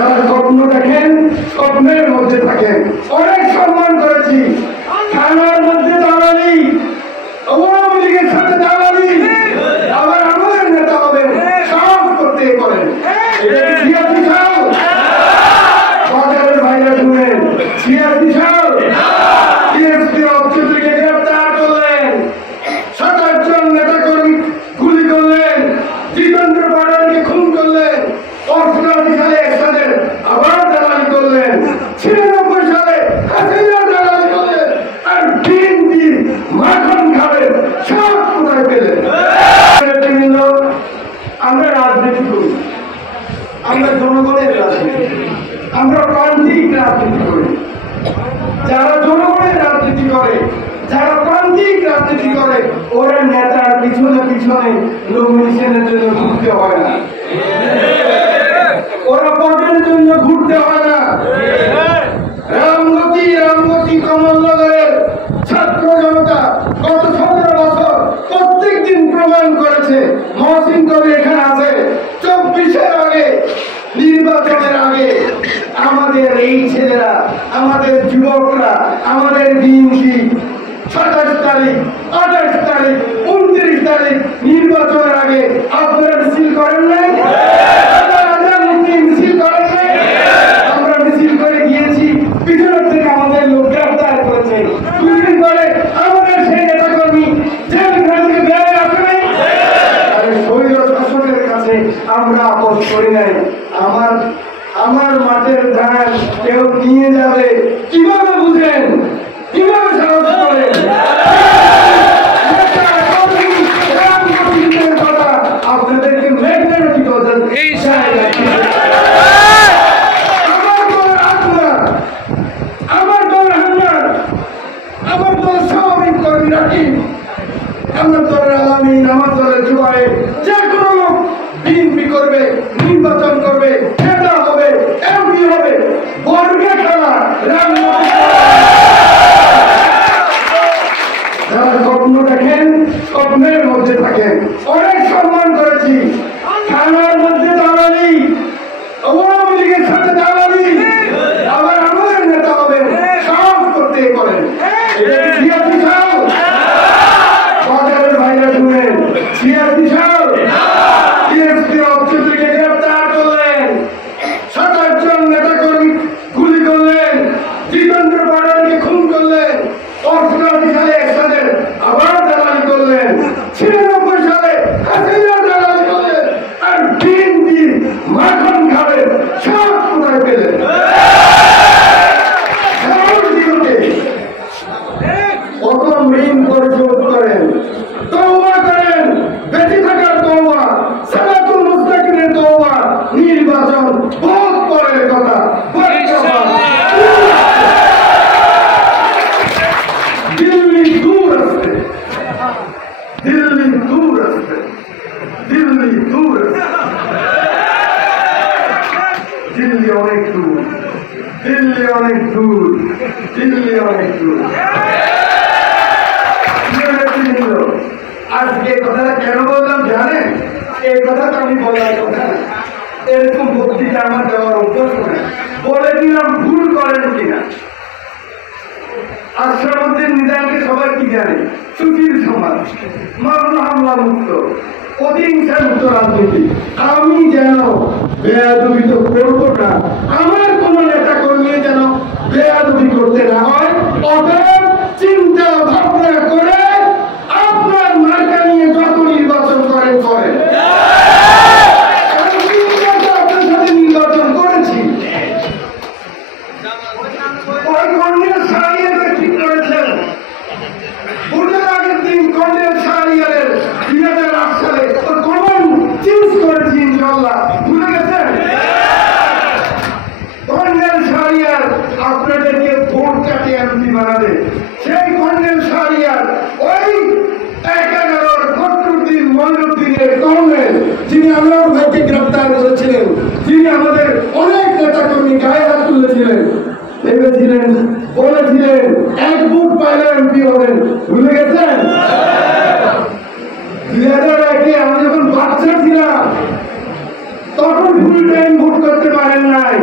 যারা স্বপ্ন দেখেন স্বপ্নের মধ্যে থাকেন। অনেক সম্মান করেছি, থানার মধ্যে দালালি, আওয়ামী লীগের সাথে দালালি, আবার আমাদের নেতা হবেন, সব করতে পারেন। বাজারের ভাইরা শুনেন, গ্রেপ্তার করলেন, 27 জন নেতা কর্মী গুলি করলেন, জিতেন্দ্র পাড়াকে খুন করলেন, 88 সালে একসাথে আবার দালালি করলেন, 96 সালে হাসিনা দালালি করলেন, আর বিএনপি মাখন খাবেন, সব কোথায় পেলেন? আমরা রাজনীতি করি, আমরা জনগণের রাজনীতি, আমরা প্রান্তিক রাজনীতি করি। যারা জনগণের রাজনীতি করে, যারা প্রান্তিক রাজনীতি করে, ওরা নেতার পিছনে পিছনে নমিনেশনের জন্য ঘুরতে হয় না, ওরা পদের জন্য ঘুরতে হয় না। রামগতি কমলনগরের ছাত্র জনতা গত 17 বছর প্রত্যেক দিন প্রমাণ করেছে। মহসিন কবি এখানে আছে, 24-এর আগে, নির্বাচনের আগে আমাদের এই ছেলেরা, আমাদের যুবকরা, আমাদের বিএনপি 27 তারিখ, 28 তারিখ, 29 তারিখ নির্বাচনের আগে আপনারা মিছিল করেন নাই? মিছিল করেন নাই? আমরা মিছিল করে গিয়েছি, পিছনের থেকে আমাদের লোক গ্রেফতার করেছে। 2 দিন পরে আমাদের সেই নেতা কর্মী জেলখানা থেকে বেরিয়ে আসে নাই। স্বৈর শাসকের কাছে আমরা আপোষ করি নাই। আমার মাঠের ধান কেউ নিয়ে যাবে কিভাবে বুঝেন? কিভাবে সাহস করেন? আপনাদেরকে মেঘনাটি কথা আমার দল হামলার, আমার দল স্বাভাবিক কর্মী রাখি, আমার দলের আলামিন, আমার দলের যুবাই, যে কোনো লোক বিএনপি করবে, নির্বাচন করবে, নেতা হবে, এমপি হবে, বর্গে খেলা। যারা স্বপ্ন দেখেন স্বপ্নের মধ্যে থাকেন। অনেক সম্মান করেছি, থানার মধ্যে দালালি, আওয়ামী লীগের সাথে দালালি, আবার আমাদের নেতা হবেন, সব করতে পারেন। বাজারের ভাইরা শুনেন, গ্রেপ্তার করলেন, 27 জন নেতা কর্মী গুলি করলেন, জিতেন্দ্র পাড়াকে খুন করলেন, 88 সালে একসাথে আবার দালালি করলেন, 96 সালে হাসিনা দালালি করলেন, আর বিএনপি মাখন খাবেন, সব কোথায় পেলেন? অকম ঋণ পরিশোধ করেন, তওবা করেন, বেঁচে থাকার তওবা, সালাতুল মুস্তাকিমের তওবা, নির্বাচন বহুত পরের কথা। দিল্লি দূর আছে, দিল্লি দূর আছে, দিল্লি দূর আছে, দিল্লি অনেক দূর, দিল্লি অনেক দূর, দিল্লি অনেক দূর। আজকে কথাটা কেন বললাম জানেন? এই কথাটা আমি বলার কথা না, এরকম বক্তৃতা আমার দেওয়ার অভ্যাস নয়। বলে দিলাম, ভুল করেন কিনা। আশরাফুদ্দিন নিজামকে সবাই কি জানে? সুশীল সমাজ, মামলা হামলা মুক্ত, অহিংসা মুক্ত রাজনীতি। আমি যেন বেয়াদবি তো করবো না, আমার কোন নেতা কর্মী যেন বেয়াদবি করতে না হয়, অতএব চিন্তা ভাবনা করে আপনার মার্কা নিয়ে যত নির্বাচন করেন করেন। আপনার সাথে নির্বাচন করেছি, ওই কর্নেল শাহরিয়ারকে ঠিক করেছেন। ভোটের আগের দিন কর্নেল শাহরিয়ারের 2008 সালে কমন চেঞ্জ করেছি, ইনশাল্লাহ ভুলে গেছেন? কর্নেল শাহরিয়ার আপনাদেরকে ভোট কাটিয়ে এমপি বানাবে। সেই কর্নেল শাহরিয়ার ওই 11 ফখরুদ্দিন মঈনুদ্দিনের কর্নেল, যিনি আমার ভাইকে গ্রেপ্তার করেছিলেন, যিনি আমাদের অনেক নেতা কর্মী গায়ে হাত তুলেছিলেন, ভেবেছিলেন, বলেছিলেন 1 ভোট পাইলে এমপি হবেন। ভুলে গেছেন? 2001-এ আমি যখন বাচ্চা ছিলাম তখন ফুল টাইম ভোট করতে পারেন নাই।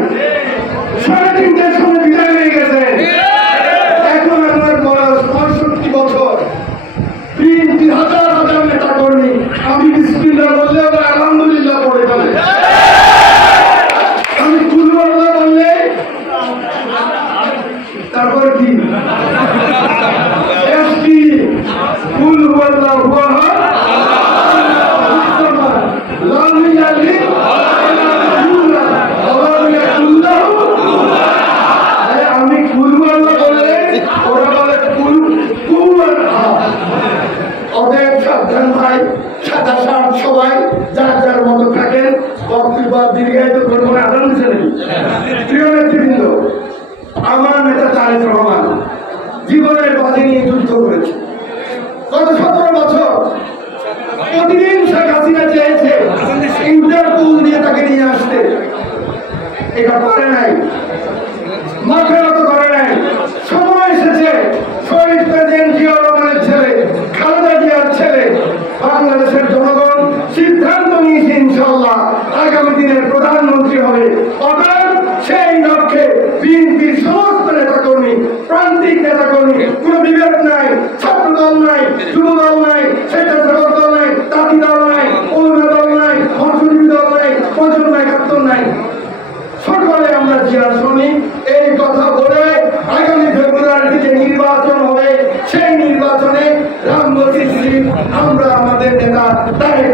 মনে আদান দিচ্ছে নাকি? প্রিয় নেতৃবৃন্দ, আমার নেতা তারেক রহমান জীবনের বাজি নিয়ে যুদ্ধ করেছে গত 17 বছর। প্রতিদিন শেখ হাসিনা চেয়েছে ইন্টারপোল দিয়ে তাকে নিয়ে আসতে, এটা করে নাই, মাঠে মতো করে নাই। সময় এসেছে শহীদ প্রেসিডেন্ট জিয়াউর রহমানের ছেলে, খালেদা জিয়ার ছেলে, বাংলাদেশের জনগণ সিদ্ধান্ত নিয়েছে ইনশাআল্লাহ আগামী দিনের প্রধানমন্ত্রী হবে। অতএব সেই লক্ষ্যে বিএনপির সমস্ত নেতাকর্মী, প্রান্তিক নেতাকর্মী, কোনো বিভেদ নাই, ছাত্র দল নাই, যুব দল নাই, স্বেচ্ছাসেবক দল নাই, তাঁতি দল নাই, অনুমা দল নাই, মৎস্যজীবী দল নাই, প্রজন্ম একাত্তর নাই, সকলে আমরা জিয়ার শুনি। এই কথা বলে আগামী ফেব্রুয়ারিতে যে নির্বাচন হবে সেই নির্বাচনে রামগতি আমরা আমাদের নেতা তারেক